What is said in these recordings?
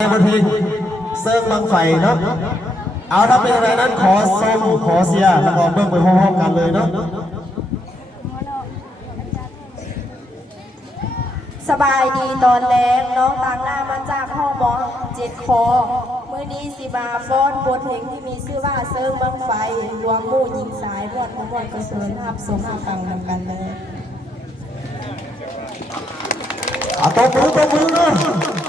บนทีเซิร์ฟบังไฟเนาะเอาถ้าเป็นอะไรนั้นขอส้มขอเสียแล้วก็เบิ่งไปพร้อมๆกันเลยเนาะสบายดีตอนแรกน้องต่างหน้ามาจากห้องหมอ7 คอมื้อนี้สิบาฟ้อนบทเพลงที่มีชื่อว่าเซิร์ฟบังไฟรวมหมู่หญิงสายม่วนทั้งหมดก็เชิญรับชมรับฟังนำกันเลยตบมือเนาะ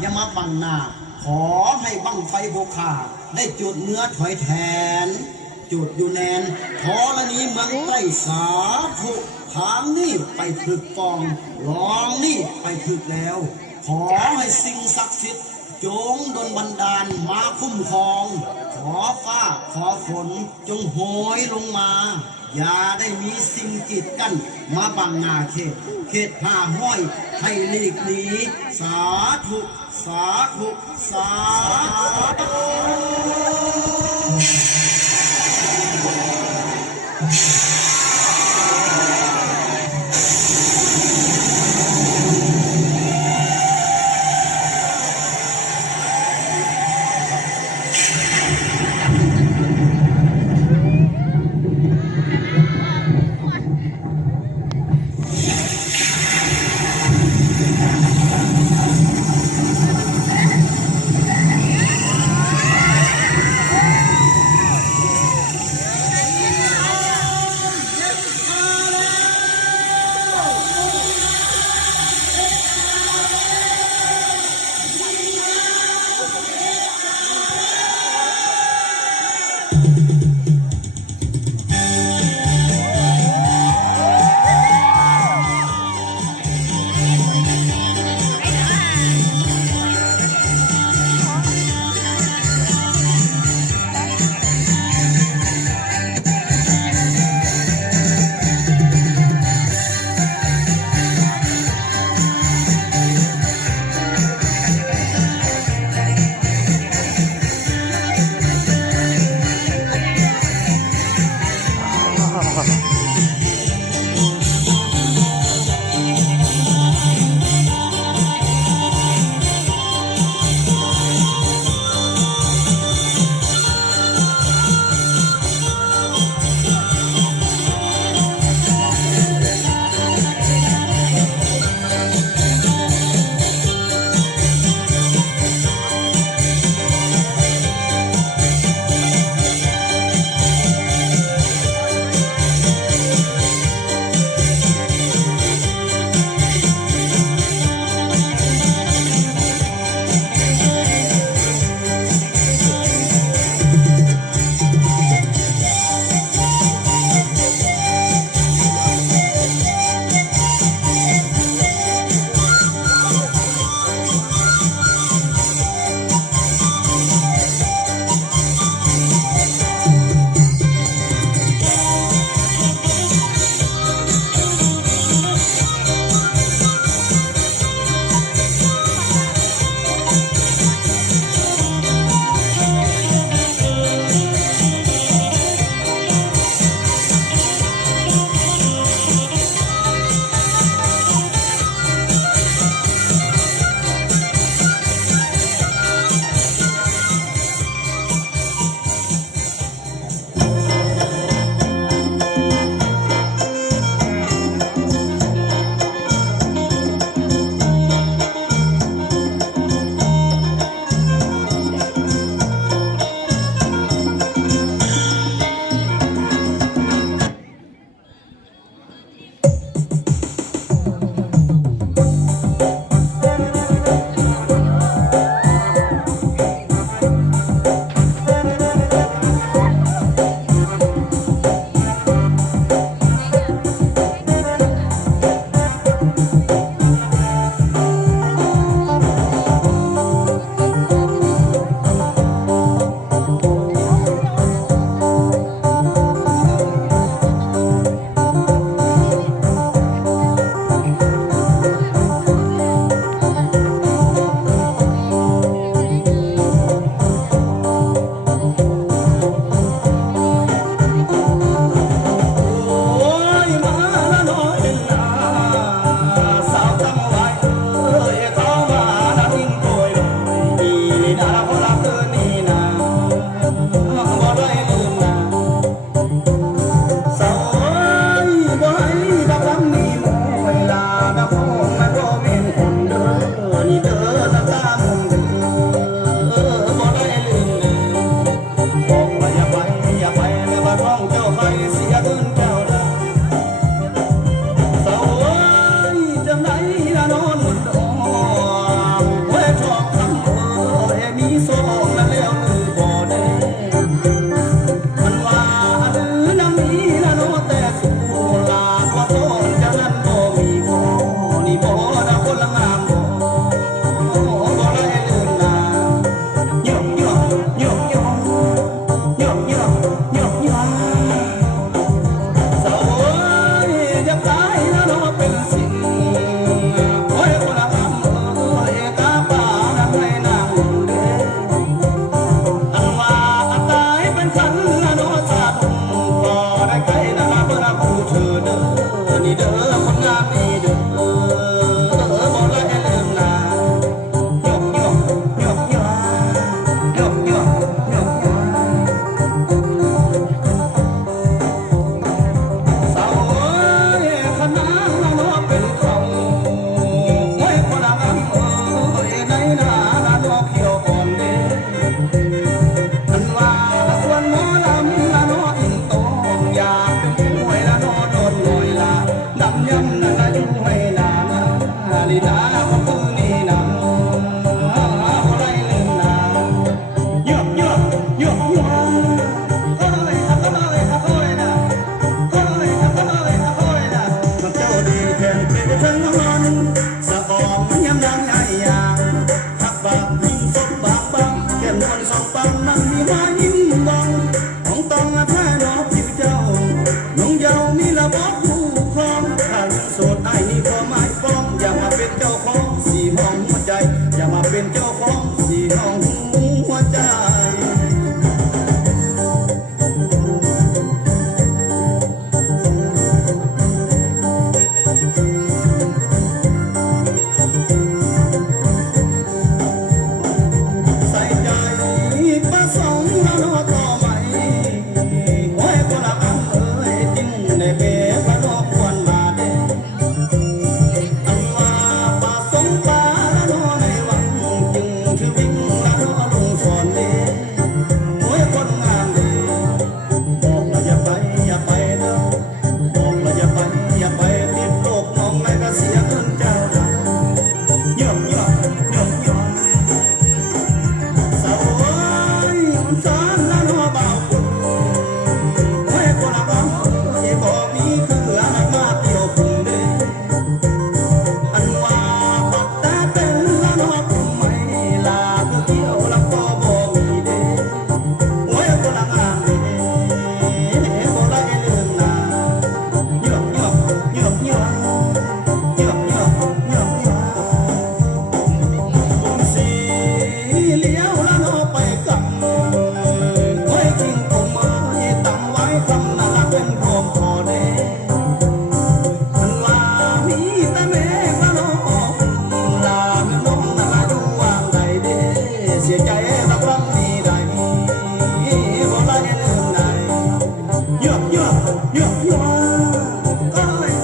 อย่ามาบังหน้าขอให้บังไฟโบขาได้จุดเนื้อถอยแทน จุดอยู่แนนขอละนี้เมืองใต้สาธุทางนี่ไปถึกกองลองนี่ไปถึกแล้ว ขอให้สิ่งศักดิ์สิทธิ์จงดลบันดาลมาคุ้มครอง ขอฟ้าขอฝนจงโหยลงมา อย่าได้มีสิ่งกีดกันมาบังหน้าเขตผ้าห้อยให้หลีกหนีสาธุสาธุสาธุ น้องหัวใจ ใส่ใจประสงค์แล้วต่อไหมโอ้ยคนละอันเอ้ยจริงได้เบะโลกควรมาเด้อันว่าประสงค์ปาแล้วในหวังจึงคือวิ่งแล้วลงสอนเด้โอ้ยคนงามเด้บอกแล้วอย่าไปอย่าไปเด้อบอกแล้วอย่าไปอย่าไปติดโลกน้องไม่ก็เสียเงินเจ้าดังเยอะเยอะเยอะเยอะ สาวสารละนัวเบาเฮ้ยคนละบ้าเย่บอกมีคืออันมาเตียวพุ่งเด้อันว่าปัดตาเป็นละนัวพุ่งไม่ลาคือเกี่ยวละก็บอกมีเด้เฮ้ยคนละงานเด้บอกละไอ้เรื่องนาเยอะเยอะเยอะเยอะเยอะเยอะเยอะเยอะ สีเลี้ยวแล้วน้อไปกับไว้จริงผมมาตั้งไว้คำนั้นเป็นของพอเด้มันลามีแต่แม่แล้วน้อลาไม่ลงนั่นละดูวางใดเด้เสียใจรับรังนี้ใดบ่ละเรื่องใดเยอะเยอะเยอะเยอะ